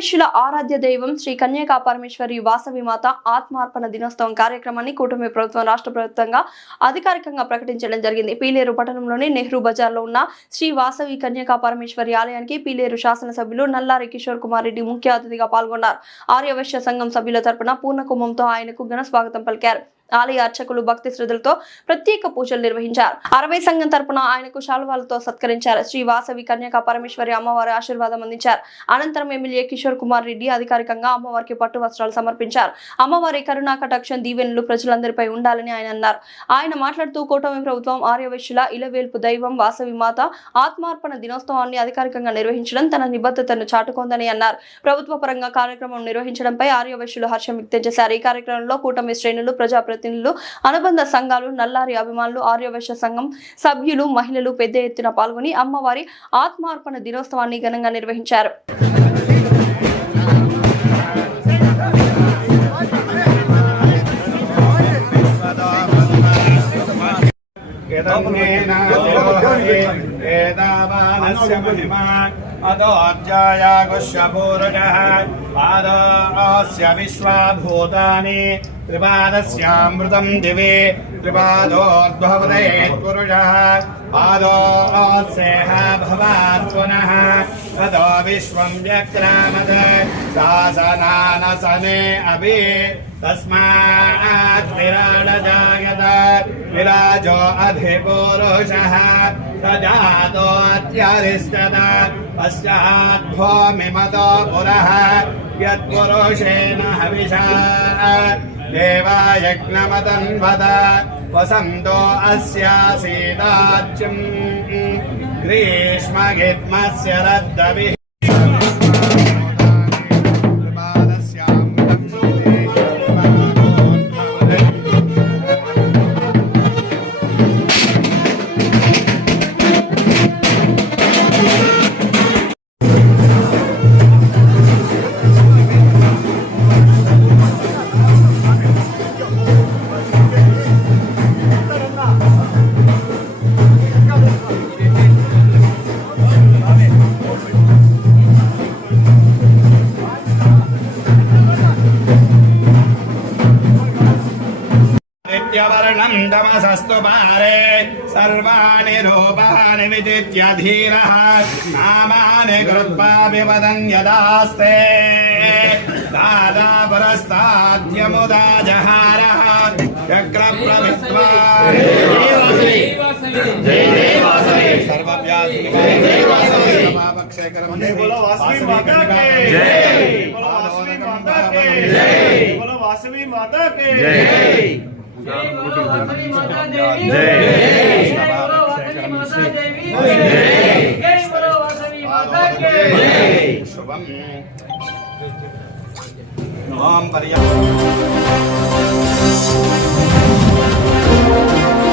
ఆర్యవైశ్యుల ఆరాధ్య దైవం శ్రీ కన్యకా పరమేశ్వరి వాసవి మాత ఆత్మార్పణ దినోత్సవం కార్యక్రమాన్ని కూటమి ప్రభుత్వం రాష్ట్ర ప్రభుత్వంగా అధికారికంగా ప్రకటించడం జరిగింది. పీలేరు పట్టణంలోని నెహ్రూ బజార్లో ఉన్న శ్రీ వాసవి కన్యకా పరమేశ్వరి ఆలయానికి పీలేరు శాసనసభ్యులు నల్లారి కిషోర్ కుమార్ రెడ్డి ముఖ్య అతిథిగా పాల్గొన్నారు. ఆర్యవైశ్య సంఘం సభ్యుల తరపున పూర్ణ కుంభంతో ఆయనకు ఘన స్వాగతం పలికారు. ఆలయ అర్చకులు భక్తి శ్రద్ధలతో ప్రత్యేక పూజలు నిర్వహించారు. 60 సంఘం తరపున ఆయనకు శాలువాలతో సత్కరించారు. శ్రీ వాసవి కన్యకా పరమేశ్వరి అమ్మవారి ఆశీర్వాదం అందించారు. అనంతరం ఎమ్మెల్యే కిషోర్ కుమార్ రెడ్డి అధికారికంగా అమ్మవారికి పట్టు వస్త్రాలు సమర్పించారు. అమ్మవారి కరుణా కటాక్షం దీవెనలు ప్రజలందరిపై ఉండాలని ఆయన అన్నారు. ఆయన మాట్లాడుతూ కూటమి ప్రభుత్వం ఆర్యవైశ్యుల ఇలవేల్పు దైవం వాసవి మాత ఆత్మార్పణ దినోత్సవాన్ని అధికారికంగా నిర్వహించడం తన నిబద్ధతను చాటుకోందని అన్నారు. ప్రభుత్వ పరంగా కార్యక్రమం నిర్వహించడంపై ఆర్యవైశ్యులు హర్షం వ్యక్తం చేశారు. ఈ కార్యక్రమంలో కూటమి శ్రేణులు, ప్రజాప్రతినిధులు, అనుబంధ సంఘాలు, నల్లారి అభిమానులు, ఆర్యవైశ్య సంఘం సభ్యులు, మహిళలు పెద్ద ఎత్తున పాల్గొని అమ్మవారి ఆత్మార్పణ దినోత్సవాన్ని ఘనంగా నిర్వహించారు. त्रिपादस्यामृतं दिवे त्रिपादोद्भवदेत्पुरुषः पादोत्सेह भवात् पुनः ततो विश्वं व्यक्रामत् शासनानसने अपि तस्मात् विराडजायत विराजो अधिपुरुषः तजातोऽत्यरिष्टत पश्चात् भूमिमतो पुरः यत्पुरुषेण हविषा देवायज्ञमतन्वद वसन्तो अस्यासीदाच्यम् ग्रीष्मगित्मस्य रद्दविः वर्णं तमसस्तु पारे सर्वाणि रूपाणि विचित्य धीरः नामानि कृत्वा विवदन् यदास्ते दादा पुरस्ताद्यमुदा जहारः चक्रप्रवित्वा सर्वव्याधिनिवारणपापक्षयकरं बोलो वासवी माता की जय, बोलो वासवी माता की जय, बोलो वासवी माता की जय, जय बोलो वासवी माता देवी जय, जय बोलो वासवी माता देवी जय, जय बोलो वासवी माता की जय। शुभम ओम पर्याप्त